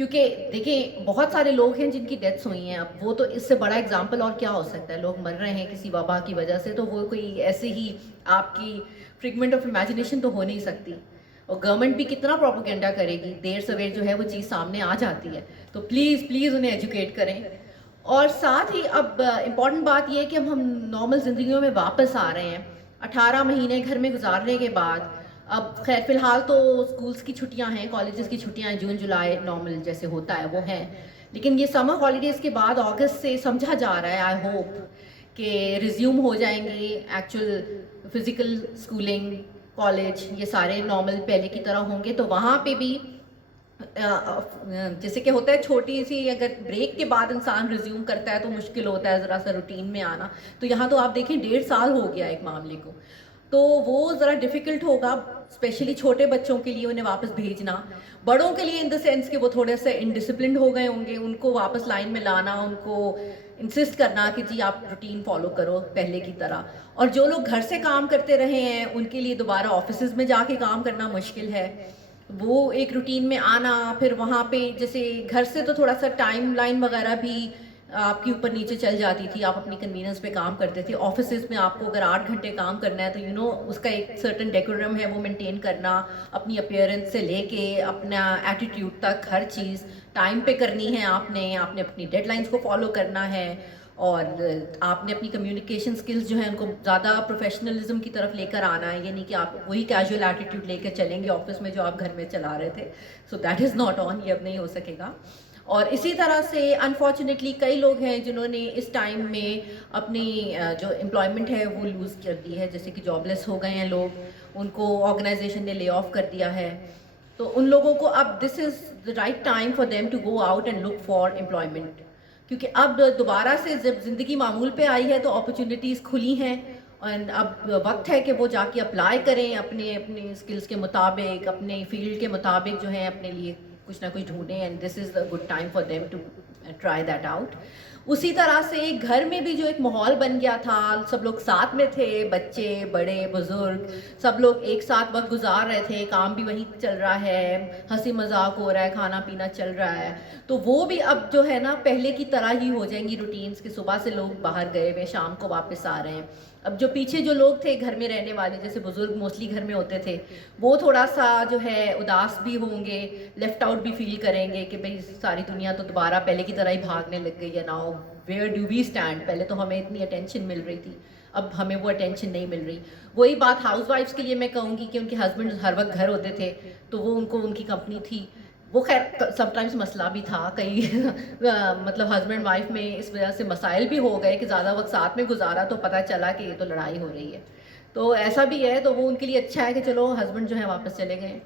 کیونکہ دیکھیں بہت سارے لوگ ہیں جن کی ڈیتھس ہوئی ہیں، اب وہ تو اس سے بڑا اگزامپل اور کیا ہو سکتا ہے، لوگ مر رہے ہیں کسی وبا کی وجہ سے، تو وہ کوئی ایسے ہی آپ کی فریگمنٹ آف امیجنیشن تو ہو نہیں سکتی. اور گورنمنٹ بھی کتنا پروپیگنڈا کرے گی، دیر سویر جو ہے وہ چیز سامنے آ جاتی ہے. تو پلیز پلیز انہیں ایجوکیٹ کریں. اور ساتھ ہی اب امپورٹنٹ بات یہ ہے کہ اب ہم نارمل زندگیوں میں واپس آ رہے ہیں 18 مہینے گھر میں گزارنے کے بعد. اب خیر فی الحال تو اسکولس کی چھٹیاں ہیں، کالجز کی چھٹیاں ہیں، جون جولائی نارمل جیسے ہوتا ہے وہ ہیں، لیکن یہ سمر ہالیڈیز کے بعد اگست سے سمجھا جا رہا ہے، آئی ہوپ کہ ریزیوم ہو جائیں گے ایکچوئل فزیکل اسکولنگ، کالج، یہ سارے نارمل پہلے کی طرح ہوں گے. تو وہاں پہ بھی جیسے کہ ہوتا ہے چھوٹی سی اگر بریک کے بعد انسان ریزیوم کرتا ہے تو مشکل ہوتا ہے ذرا سا روٹین میں آنا. تو یہاں تو آپ دیکھیں 1.5 سال ہو گیا ایک معاملے کو، تو وہ ذرا ڈیفیکلٹ ہوگا اسپیشلی چھوٹے بچوں کے لیے انہیں واپس بھیجنا. بڑوں کے لیے ان دا سینس کہ وہ تھوڑے سے انڈسپلنڈ ہو گئے ہوں گے، ان کو واپس لائن میں لانا، ان کو انسسٹ کرنا کہ جی آپ روٹین فالو کرو پہلے کی طرح. اور جو لوگ گھر سے کام کرتے رہے ہیں ان کے لیے دوبارہ آفیسز میں جا کے کام کرنا مشکل ہے. وہ ایک روٹین میں آنا، پھر وہاں پہ جیسے گھر سے تو تھوڑا سا ٹائم لائن وغیرہ بھی آپ کی اوپر نیچے چل جاتی تھی، آپ اپنی کنوینئنس پہ کام کرتے تھے. آفیسز میں آپ کو اگر 8 گھنٹے کام کرنا ہے تو اس کا ایک سرٹن ڈیکورم ہے وہ مینٹین کرنا، اپنی اپیئرنس سے لے کے اپنا ایٹیٹیوڈ تک ہر چیز ٹائم پہ کرنی ہے. آپ نے اپنی ڈیڈ لائنس کو فالو کرنا ہے، اور آپ نے اپنی کمیونیکیشن سکلز جو ہیں ان کو زیادہ پروفیشنلزم کی طرف لے کر آنا ہے. یہ نہیں کہ آپ وہی کیجول ایٹیٹیوڈ لے کر چلیں گے آفس میں جو آپ گھر میں چلا رہے تھے. So that is not on, یہ اب نہیں ہو سکے گا. اور اسی طرح سے انفارچونیٹلی کئی لوگ ہیں جنہوں نے اس ٹائم میں اپنی جو امپلائمنٹ ہے وہ لوز کر دی ہے، جیسے کہ جاب لیس ہو گئے ہیں لوگ، ان کو آرگنائزیشن نے لے آف کر دیا ہے. تو ان لوگوں کو اب this is the right time for them to go out and look for employment, کیونکہ اب دوبارہ سے جب زندگی معمول پہ آئی ہے تو اپرچونیٹیز کھلی ہیں، اور اب وقت ہے کہ وہ جا کے اپلائی کریں اپنے اسکلز کے مطابق، اپنے فیلڈ کے مطابق جو ہیں اپنے لیے کچھ نہ کچھ ڈھونڈیں. And this is the good time for them to try that out. اسی طرح سے گھر میں بھی جو ایک ماحول بن گیا تھا، سب لوگ ساتھ میں تھے، بچے بڑے بزرگ سب لوگ ایک ساتھ وقت گزار رہے تھے، کام بھی وہیں چل رہا ہے، ہنسی مذاق ہو رہا ہے، کھانا پینا چل رہا ہے. تو وہ بھی اب جو ہے نا پہلے کی طرح ہی ہو جائیں گی روٹینز، کہ صبح سے لوگ باہر گئے ہوئے شام کو واپس آ رہے ہیں. اب جو پیچھے جو لوگ تھے گھر میں رہنے والے، جیسے بزرگ موسٹلی گھر میں ہوتے تھے، وہ تھوڑا سا جو ہے اداس بھی ہوں گے، لیفٹ آؤٹ بھی فیل کریں گے کہ بھئی ساری دنیا تو دوبارہ پہلے کی طرح ہی بھاگنے لگ گئی ہے. Now where do we stand? پہلے تو ہمیں اتنی اٹینشن مل رہی تھی، اب ہمیں وہ اٹینشن نہیں مل رہی. وہی بات ہاؤس وائفس کے لیے میں کہوں گی کہ ان کے ہسبینڈ ہر وقت گھر ہوتے تھے تو وہ ان کو ان کی کمپنی تھی. وہ خیر سم ٹائمس مسئلہ بھی تھا، کئی مطلب ہسبینڈ وائف میں اس وجہ سے مسائل بھی ہو گئے کہ زیادہ وقت ساتھ میں گزارا تو پتہ چلا کہ یہ تو لڑائی ہو رہی ہے. تو ایسا بھی ہے، تو وہ ان کے لیے اچھا ہے کہ چلو ہسبینڈ جو ہے واپس چلے گئے.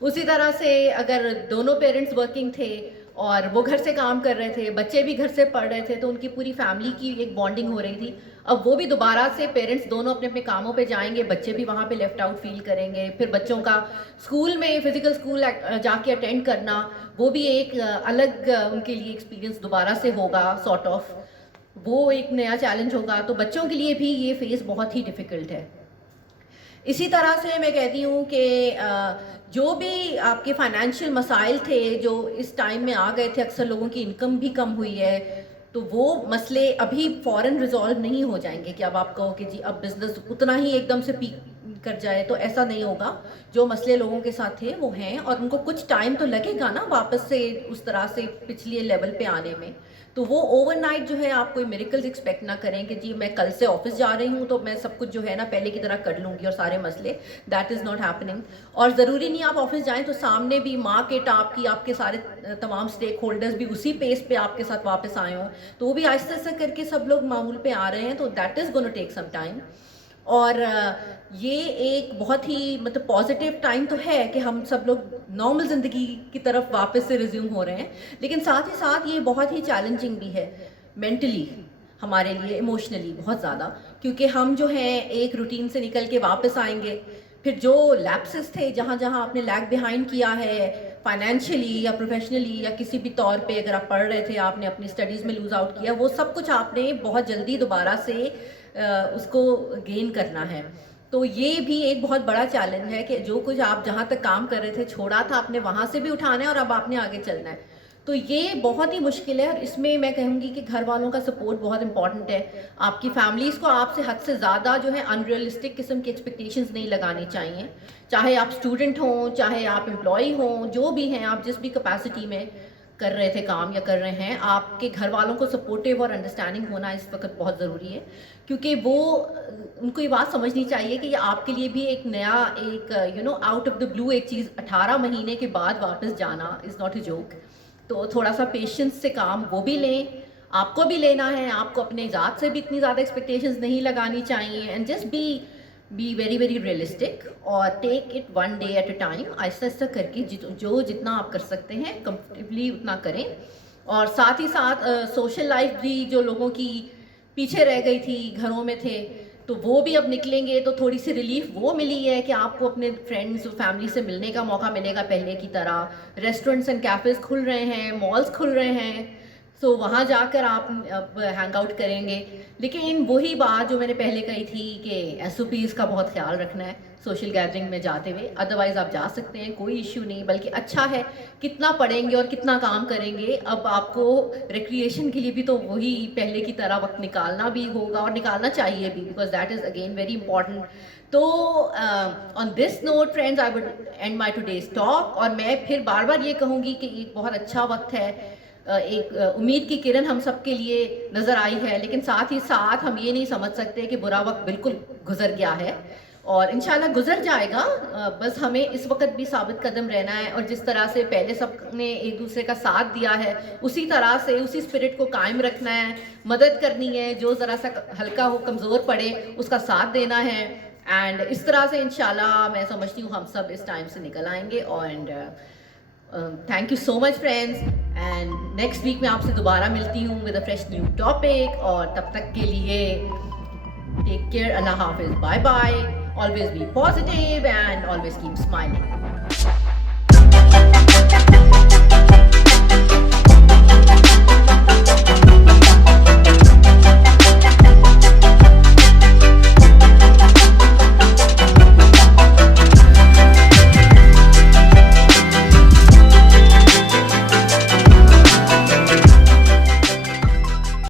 اسی طرح سے اگر دونوں پیرنٹس ورکنگ تھے اور وہ گھر سے کام کر رہے تھے، بچے بھی گھر سے پڑھ رہے تھے، تو ان کی پوری فیملی کی ایک بانڈنگ ہو رہی تھی. اب وہ بھی دوبارہ سے پیرنٹس دونوں اپنے اپنے کاموں پہ جائیں گے، بچے بھی وہاں پہ لیفٹ آؤٹ فیل کریں گے. پھر بچوں کا اسکول میں فزیکل اسکول جا کے اٹینڈ کرنا، وہ بھی ایک الگ ان کے لیے ایکسپیرینس دوبارہ سے ہوگا سارٹ آف، وہ ایک نیا چیلنج ہوگا. تو بچوں کے لیے بھی یہ فیز بہت ہی ڈیفیکلٹ ہے. اسی طرح سے میں کہتی ہوں کہ جو بھی آپ کے فائنینشیل مسائل تھے جو اس ٹائم میں آ گئے تھے، اکثر لوگوں کی انکم بھی کم ہوئی ہے، تو وہ مسئلے ابھی فوراً ریزالو نہیں ہو جائیں گے کہ اب آپ کہو کہ جی اب بزنس اتنا ہی ایک دم سے پیک کر جائے، تو ایسا نہیں ہوگا. جو مسئلے لوگوں کے ساتھ تھے وہ ہیں، اور ان کو کچھ ٹائم تو لگے گا نا واپس سے اس طرح سے پچھلے لیول پہ آنے میں. تو وہ اوور نائٹ جو ہے آپ کوئی میریکلز ایکسپیکٹ نہ کریں کہ جی میں کل سے آفس جا رہی ہوں تو میں سب کچھ جو ہے نا پہلے کی طرح کر لوں گی اور سارے مسئلے، دیٹ از ناٹ ہیپننگ. اور ضروری نہیں آپ آفس جائیں تو سامنے بھی مارکیٹ آپ کے سارے تمام اسٹیک ہولڈرز بھی اسی پیس پہ آپ کے ساتھ واپس آئے ہوں، تو وہ بھی آہستہ آہستہ کر کے سب لوگ معمول پہ آ رہے ہیں. تو that is gonna take some time. اور یہ ایک بہت ہی مطلب پازیٹیو ٹائم تو ہے کہ ہم سب لوگ نارمل زندگی کی طرف واپس سے ریزیوم ہو رہے ہیں، لیکن ساتھ ہی ساتھ یہ بہت ہی چیلنجنگ بھی ہے مینٹلی ہمارے لیے، ایموشنلی بہت زیادہ، کیونکہ ہم جو ہیں ایک روٹین سے نکل کے واپس آئیں گے. پھر جو لیپسز تھے، جہاں جہاں آپ نے لیگ بیہائنڈ کیا ہے فائنینشلی یا پروفیشنلی یا کسی بھی طور پہ، اگر آپ پڑھ رہے تھے آپ نے اپنی اسٹڈیز میں لوز آؤٹ کیا، وہ سب کچھ آپ نے بہت جلدی دوبارہ سے اس کو گین کرنا ہے. تو یہ بھی ایک بہت بڑا چیلنج ہے کہ جو کچھ آپ جہاں تک کام کر رہے تھے چھوڑا تھا آپ نے، وہاں سے بھی اٹھانا ہے اور اب آپ نے آگے چلنا ہے. تو یہ بہت ہی مشکل ہے، اور اس میں میں کہوں گی کہ گھر والوں کا سپورٹ بہت امپورٹنٹ ہے. آپ کی فیملیز کو آپ سے حد سے زیادہ جو ہے ان ریئلسٹک قسم کی ایکسپیکٹیشنز نہیں لگانی چاہیے. چاہے آپ اسٹوڈنٹ ہوں، چاہے آپ امپلائی ہوں، جو بھی ہیں، آپ جس بھی کیپیسٹی میں کر رہے تھے کام یا کر رہے ہیں، آپ کے گھر والوں کو سپورٹیو اور انڈرسٹینڈنگ ہونا اس وقت بہت ضروری ہے. کیونکہ وہ ان کو یہ بات سمجھنی چاہیے کہ یہ آپ کے لیے بھی ایک نیا، ایک آؤٹ آف دا بلو ایک چیز 18 مہینے کے بعد واپس جانا از ناٹ اے جوک. تو تھوڑا سا پیشنس سے کام وہ بھی لیں، آپ کو بھی لینا ہے. آپ کو اپنے ذات سے بھی اتنی زیادہ ایکسپیکٹیشنز نہیں لگانی چاہیے. And just be very very realistic, اور take it one day at a time. آہستہ آہستہ کر کے جو جتنا آپ کر سکتے ہیں کمفرٹیبلی اتنا کریں. اور ساتھ ہی ساتھ سوشل لائف بھی جو لوگوں کی پیچھے رہ گئی تھی، گھروں میں تھے، تو وہ بھی اب نکلیں گے تو تھوڑی سی ریلیف وہ ملی ہے کہ آپ کو اپنے فرینڈز فیملی سے ملنے کا موقع ملے گا پہلے کی طرح. ریسٹورینٹس اینڈ کیفیز کھل رہے ہیں، مالز کھل رہے ہیں، سو وہاں جا کر آپ اب ہینگ آؤٹ کریں گے. لیکن وہی بات جو میں نے پہلے کہی تھی کہ ایس او پیز کا بہت خیال رکھنا ہے سوشل گیدرنگ میں جاتے ہوئے. ادروائز آپ جا سکتے ہیں، کوئی ایشو نہیں، بلکہ اچھا ہے. کتنا پڑھیں گے اور کتنا کام کریں گے، اب آپ کو ریکریشن کے لیے بھی تو وہی پہلے کی طرح وقت نکالنا بھی ہوگا، اور نکالنا چاہیے بھی، because that is again very important. تو on this note friends I would end my today's talk. اور میں پھر بار بار یہ کہوں گی کہ ایک بہت اچھا وقت ہے، ایک امید کی کرن ہم سب کے لیے نظر آئی ہے. لیکن ساتھ ہی ساتھ ہم یہ نہیں سمجھ سکتے کہ برا وقت بالکل گزر گیا ہے، اور انشاءاللہ گزر جائے گا. بس ہمیں اس وقت بھی ثابت قدم رہنا ہے، اور جس طرح سے پہلے سب نے ایک دوسرے کا ساتھ دیا ہے، اسی طرح سے اسی اسپرٹ کو قائم رکھنا ہے. مدد کرنی ہے، جو ذرا سا ہلکا ہو، کمزور پڑے، اس کا ساتھ دینا ہے. اینڈ اس طرح سے انشاءاللہ میں سمجھتی ہوں ہم سب اس ٹائم سے نکل آئیں گے. And thank you so much friends. And next week میں آپ سے دوبارہ ملتی ہوں with a fresh new topic. اور تب تک کے لیے ٹیک کیئر. اللہ حافظ. Bye bye. Always be positive and always keep smiling.